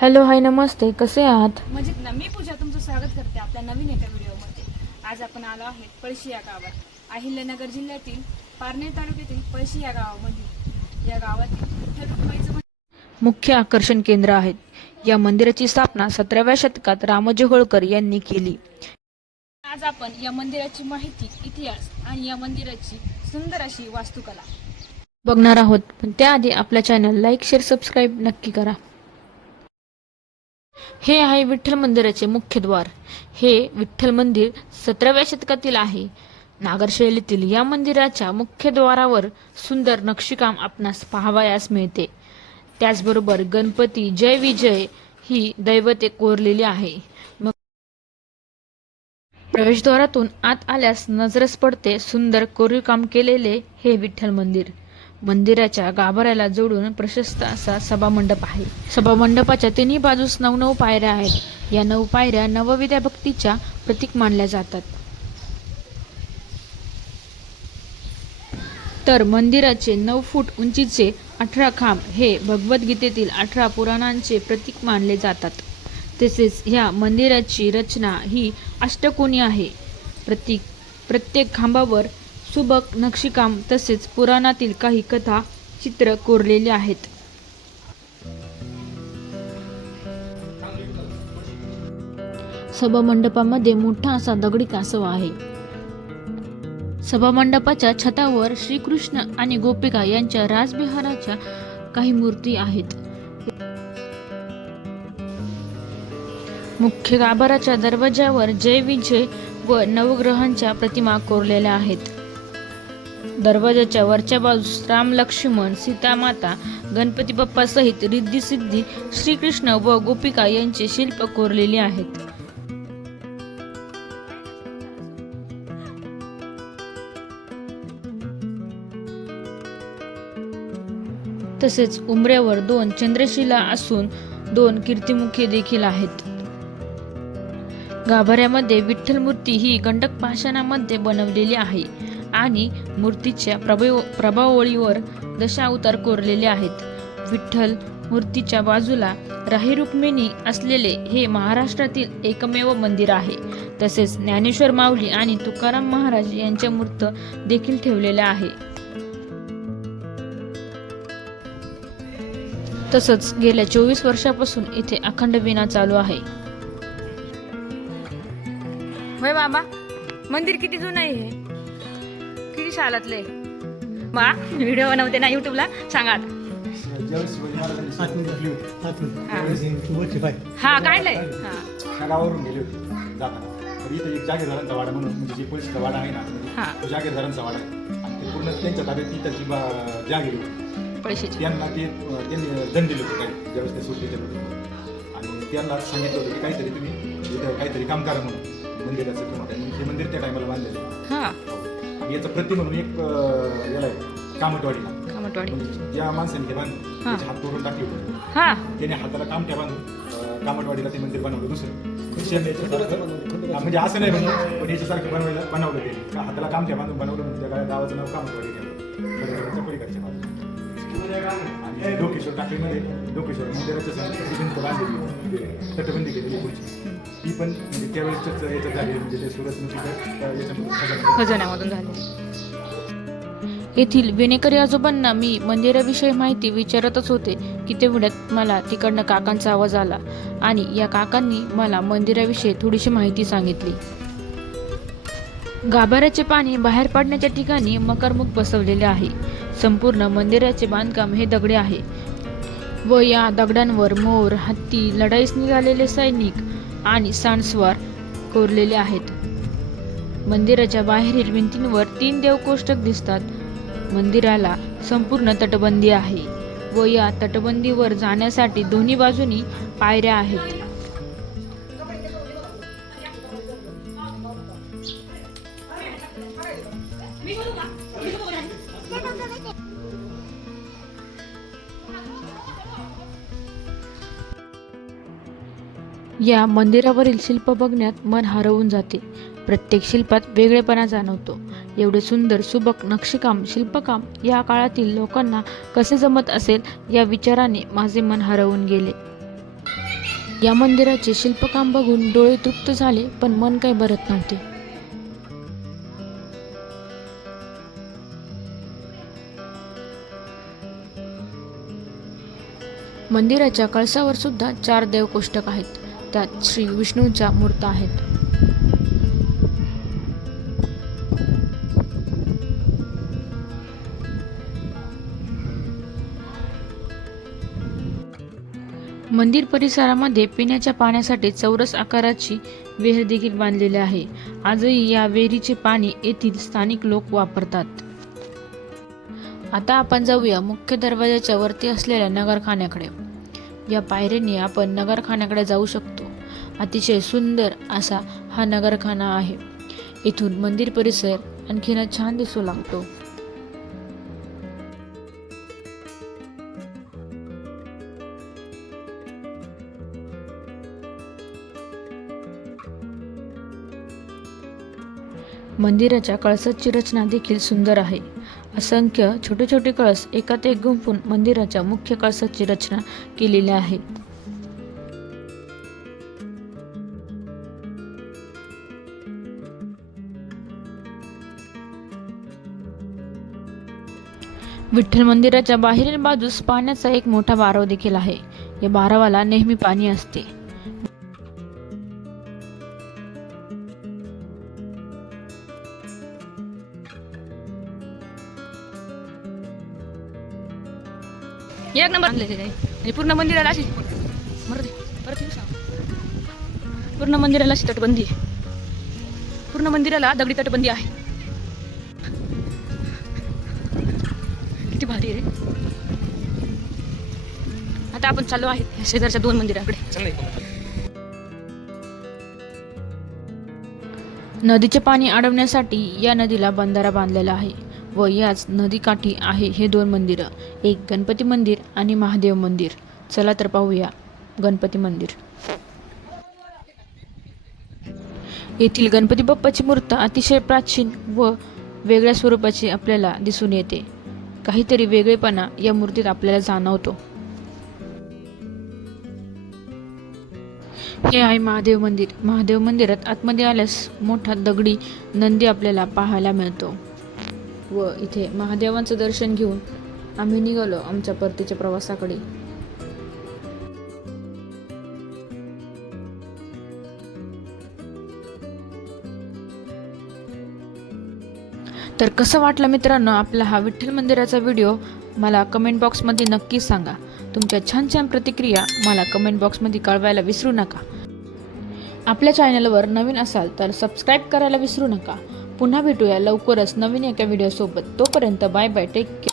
Hello hi नमस्ते. कसे आहात? म्हणजे मी पूजा तुमचं स्वागत करते आपल्या नवीन एका व्हिडिओमध्ये. आज आपण आलो आहे पळशी या गावात. अहिल्यानगर जिल्ह्यातील पारनेर तालुक्यातील पळशी या गावामध्ये. या गावातील मुख्य आकर्षण केंद्र आहेत. या मंदिराची स्थापना सतराव्या शतकात रामोजी होळकर यांनी केली. आज आपण या मंदिराची माहिती इतिहास आणि या मंदिराची सुंदर अशी वास्तुकला बघणार आहोत. पण त्याआधी आपल्या चॅनल लाईक शेअर सबस्क्राईब नक्की करा. हे आहे विठ्ठल मंदिराचे मुख्य द्वार. हे विठ्ठल मंदिर सतराव्या शतकातील आहे. नागर शैलीतील या मंदिराच्या मुख्य द्वारावर सुंदर नक्षीकाम आपणास पाहावयास मिळते. त्याचबरोबर गणपती जय विजय ही दैवते कोरलेली आहे. मग प्रवेशद्वारातून आत आल्यास नजरस पडते सुंदर कोरीव काम केलेले हे विठ्ठल मंदिर. मंदिराच्या गाभाऱ्याला जोडून प्रशस्त असा सभामंडप आहे. सभामंडपाच्या तिन्ही बाजूस नऊ नऊ पायऱ्या आहेत. या नऊ पायऱ्या नवविद्या भक्तीच्या प्रतीक मानल्या जातात. तर मंदिराचे नऊ फूट उंचीचे अठरा खांब हे भगवद्गीतेतील अठरा पुराणांचे प्रतीक मानले जातात. तसेच ह्या मंदिराची रचना ही अष्टकोनी आहे. प्रतीक प्रत्येक खांबावर सुबक नक्षीकाम तसेच पुराणातील काही कथा चित्र कोरलेले आहेत. सभामंडपामध्ये मोठा असा दगडी कासवा आहे. सभामंडपाच्या छतावर श्रीकृष्ण आणि गोपिका यांच्या राजविहाराच्या काही मूर्ती आहेत. मुख्य गाभाराच्या दरवाज्यावर जय विजय व नवग्रहांच्या प्रतिमा कोरलेल्या आहेत. दरवाजाच्या वरच्या बाजूस राम लक्ष्मण सीतामाता गणपती बाप्पा सहित रिद्धी सिद्धी श्रीकृष्ण व गोपिका यांचे शिल्प कोरलेले आहेत. तसेच उमऱ्यावर दोन चंद्रशिला असून दोन कीर्तिमुखी देखील आहेत. गाभाऱ्यामध्ये विठ्ठल मूर्ती ही गंडक पाषाणामध्ये बनवलेली आहे आणि मूर्तीच्या प्रभाव प्रभावळीवर दशावतार कोरलेले आहेत. विठ्ठल मूर्तीच्या बाजूला राही रुक्मिणी असलेले हे महाराष्ट्रातील एकमेव मंदिर आहे. तसेच ज्ञानेश्वर माऊली आणि तुकाराम महाराज यांच्या मूर्त देखील ठेवलेल्या आहे. तसंच गेल्या चोवीस वर्षापासून इथे अखंड विना चालू आहे. बाबा मंदिर किती जुनं आहे किती सालातले मा व्हिडिओ बनवते ना युट्यूबला सांगा आता. हा. काढलंय. त्या गावावरून गेले होते जाताना. तर इथं एक जागीरदारांचा वाडा म्हणून म्हणजे जे पोलीसचा वाडा आहे ना हा. तो जागीरदारांचा वाडा आहे. आणि ते पूर्ण त्यांच्या ताब्यात इथं बा जागीर होती पैशाची. त्यांना ते अं, त्यांनी दंड दिले होते काही ज्यावेळेस ते सुटले होते आणि त्यांना सांगितलं होतं की काहीतरी तुम्ही इथं काहीतरी काम करा म्हणून मंदिराचं किंवा काही म्हणून हे मंदिर त्या टायमाला बांधलेलं हा. याचं प्रति म्हणून एक अं, याला आहे कामटवाडीला कामटवाडी. म्हणजे ज्या माणसाने हे बांधलं हा. त्याचे हात तोडून टाकले होते. हा. त्याने हाताला बांधून अं, कामटवाडीला ते मंदिर बनवलं दुसरं. याच्यासारखं हा, म्हणजे असं नाही म्हणून पण याच्यासारखं बनवायला बनवलं ते का हाताला कामठ्या बांधून बनवलं म्हणजे त्या गावाचं नाव कामटवाडी केलं. खरं पलीकडच्या बाजूला आणि लोकेश्वर टाकळीमध्ये लोकेश्वर मंदिराच्या समोर भिंत बांधलेली तटबंदी केलेली पुढची ती पण म्हणजे त्यावेळेसच याच्यात झाली म्हणजे ते सुरत याच्यामध्ये खजान्यामधून झाले येथील विणेकरी आजोबांना मी मंदिराविषयी माहिती विचारतच होते की तेवढ्यात मला तिकडनं काकांचा आवाज आला आणि या काकांनी मला मंदिराविषयी थोडीशी माहिती सांगितली. गाभाऱ्याचे पाणी बाहेर पडण्याच्या ठिकाणी मकरमुख बसवलेले आहे. संपूर्ण मंदिराचे बांधकाम हे दगडे आहे. व या दगडांवर मोर हत्ती लढाईस निघालेले सैनिक आणि सांडस्वार कोरलेले आहेत. मंदिराच्या बाहेरील भिंतींवर तीन देवकोष्टक दिसतात. मंदिराला संपूर्ण तटबंदी आहे व या तटबंदीवर जाण्यासाठी दोन्ही बाजूनी पायऱ्या आहेत. या मंदिरावरील शिल्प बघण्यात मन हरवून जाते. प्रत्येक शिल्पात वेगळेपणा जाणवतो. एवढे सुंदर सुबक नक्षीकाम शिल्पकाम या काळातील लोकांना कसे जमत असेल या विचाराने माझे मन हरवून गेले. या मंदिराचे शिल्पकाम बघून डोळे तृप्त झाले पण मन काही भरत नव्हते. मंदिराच्या कळसावर सुद्धा चार देवकोष्टक आहेत. त्यात श्री विष्णूंच्या मूर्त आहेत. मंदिर परिसरामध्ये पिण्याच्या पाण्यासाठी चौरस आकाराची विहीर देखील बांधलेली आहे. आजही या विहिरीचे पाणी येथील स्थानिक लोक वापरतात. आता आपण जाऊया मुख्य दरवाजाच्या वरती असलेल्या नगरखान्याकडे. या पायरीने आपण नगरखान्याकडे जाऊ शकतो. अतिशय सुंदर असा हा नगरखाना आहे. इथून मंदिर परिसर आणखीनच छान दिसू लागतो. मंदिराच्या कळसाची रचना देखील सुंदर आहे. असंख्य छोटे छोटे कळस एकात एक गुंफून मंदिराच्या मुख्य कळसाची रचना केलेली आहे. विठ्ठल मंदिराच्या बाहेरील बाजूस पाण्याचा एक मोठा बारव देखील आहे. या बारावाला नेहमी पाणी असते. एक नंबर आणि पूर्ण मंदिराला अशी परत पूर्ण मंदिराला अशी तटबंदी आहे. पूर्ण मंदिराला दगडी तटबंदी आहे. भारी आहे रे. आता आपण चाललो आहे या शेजारच्या दोन मंदिराकडे. नदीचे पाणी अडवण्यासाठी या नदीला बंधारा बांधलेला आहे व याच नदीकाठी आहे हे दोन मंदिरं एक गणपती मंदिर आणि महादेव मंदिर. चला तर पाहूया गणपती मंदिर. येथील गणपती बाप्पाची मूर्त अतिशय प्राचीन व वेगळ्या स्वरूपाची आपल्याला दिसून येते. काहीतरी वेगळेपणा या मूर्तीत आपल्याला जाणवतो. हे आहे महादेव मंदिर. महादेव मंदिरात आतमध्ये आल्यास मोठा दगडी नंदी आपल्याला पाहायला मिळतो. व इथे महादेवांचं दर्शन घेऊन आम्ही निघालो आमच्या परतीच्या प्रवासाकडे. तर कसं वाटलं मित्रांनो आपला हा विठ्ठल मंदिराचा व्हिडिओ मला कमेंट बॉक्समध्ये नक्की सांगा. तुमच्या छान छान प्रतिक्रिया मला कमेंट बॉक्समध्ये कळवायला विसरू नका. आपल्या चॅनलवर नवीन असाल तर सबस्क्राईब करायला विसरू नका. पुन्हा भेटूया लवकरच नवीन एका व्हिडिओसोबत तोपर्यंत बाय बाय टेक केअर